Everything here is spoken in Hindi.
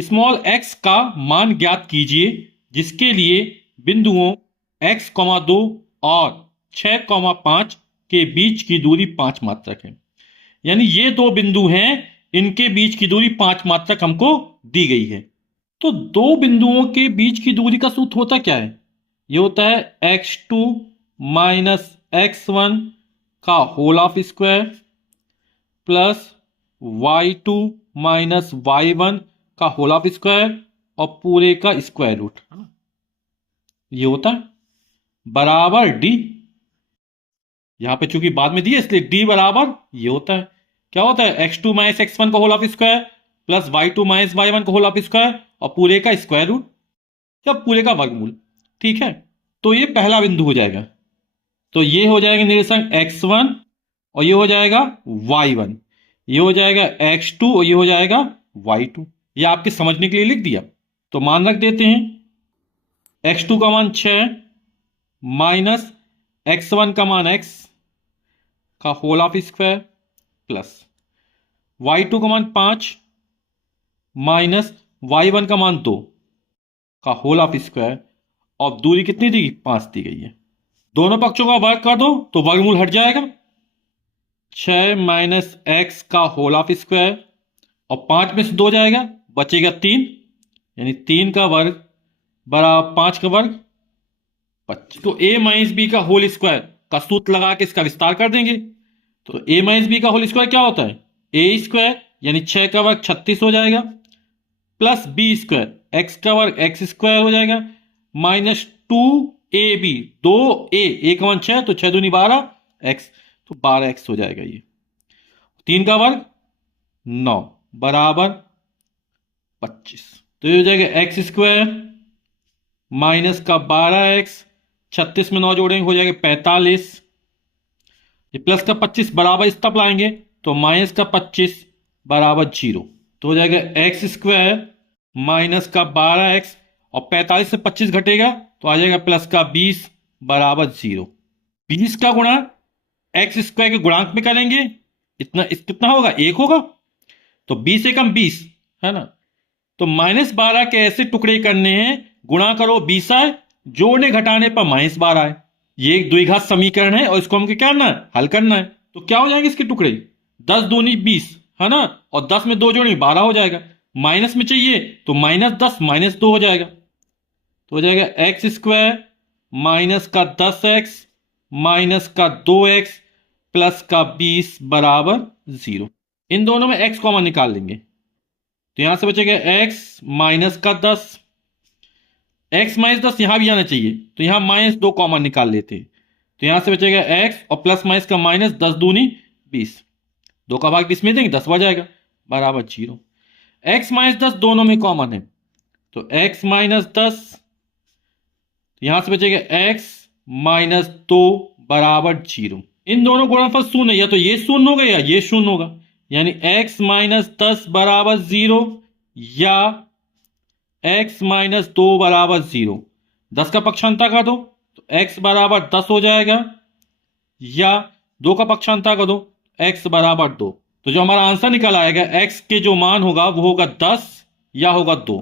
स्मॉल x का मान ज्ञात कीजिए जिसके लिए बिंदुओं x, 2 और 6, 5 के बीच की दूरी 5 मात्रक है। यानी ये दो बिंदु हैं, इनके बीच की दूरी 5 मात्रक हमको दी गई है। तो दो बिंदुओं के बीच की दूरी का सूत्र होता क्या है? ये होता है x2 माइनस x1 का whole of square plus y2 minus y1 का होल ऑफ स्क्वायर और पूरे का स्क्वायर रूट, है ना। ये होता है बराबर d। यहां पे चूंकि बाद में दिया इसलिए d बराबर ये होता है। क्या होता है? x2 माइनस x1 का whole of square plus y2 minus y1 का होल ऑफ स्क्वायर और पूरे का स्क्वायर रूट या पूरे का वर्गमूल। ठीक है, तो ये पहला बिंदु हो जाएगा। तो ये हो जाएगा निरसंक x1 और ये हो जाएगा y1, ये हो जाएगा x2 और ये हो जाएगा y2। ये आपके समझने के लिए लिख दिया। तो मान रख देते हैं x2 का मान 6 माइनस x1 का मान x का whole of square plus y2 का मान 5 माइनस y1 का मान 2 का होल ऑफ स्क्वायर और दूरी कितनी दी गई? 5 दी गई है। दोनों पक्षों का वर्ग कर दो तो वर्गमूल हट जाएगा। 6 माइनस एक्स का होल ऑफ स्क्वायर और 5 में से 2 जाएगा, बचेगा 3, यानी 3 का वर्ग बराबर 5 का वर्ग 25। तो a माइनस बी का होल स्क्वायर का सूत्र लगा के इसका विस्तार कर देंगे। तो a माइनस बी का होल स्क्वायर क्या होता है? a स्क्वायर यानी 6 का वर्ग 36 हो जाएगा प्लस बी स्क्वायर एक्स का वर्ग एक्स स्क्वायर हो जाएगा माइनस 2ab, 2a का मान 6 तो 6 दूनी 12 एक्स, तो 12x हो जाएगा। ये 3 का वर्ग 9 बराबर 25। तो ये हो जाएगा एक्स स्क्वायर माइनस का 12x, 36 में 9 जोड़ेंगे हो जाएगा 45। ये प्लस का 25 बराबर इस तब लाएंगे तो माइनस का 25 बराबर 0। तो हो जाएगा एक्स स्क्वायर माइनस का 12x और 45 से 25 घटेगा तो आ जाएगा प्लस का 20 बराबर 0। 20 का गुणा एक्स स्क्वायर के गुणांक में करेंगे, कितना होगा? 1 होगा। तो 20 से कम 20 है ना। तो -12 के ऐसे टुकड़े करने हैं, गुणा करो 20 आए, जोड़ने घटाने पर -12 आए। ये एक द्विघात समीकरण है और इसको हमको क्या करना है? हल करना है। तो क्या हो जाएंगे इसके टुकड़े? 10 दूनी 20 है ना, और 10 में 2 जोड़ेंगे 12 हो जाएगा। माइनस में चाहिए तो -10 -2 हो जाएगा। तो हो जाएगा एक्स स्क्वायर माइनस का 10x माइनस का 2x प्लस का 20 बराबर 0। इन दोनों में x कॉमन निकाल लेंगे तो यहां से बचेगा x माइनस का 10, x माइनस 10 यहां भी आना चाहिए तो यहां -2 कॉमन निकाल लेते हैं। तो यहां से बचेगा x और प्लस माइनस का माइनस, 10 दूनी 20, 2 का भाग 20 में देंगे 10 बच जाएगा बराबर 0। x माइनस 10 दोनों में कॉमन है तो x माइनस 10, यहां से बचेगा x माइनस 2 बराबर 0। इन दोनों गुणनफल शून्य, या तो ये शून्य होगा या ये शून्य होगा, यानी x माइनस 10 बराबर 0 या x माइनस 2 बराबर 0। 10 का पक्षांतर कर दो तो x बराबर 10 हो जाएगा, या 2 का पक्षांतर कर दो x बराबर 2। तो जो हमारा आंसर निकल आएगा x के जो मान होगा वो होगा 10 या होगा 2।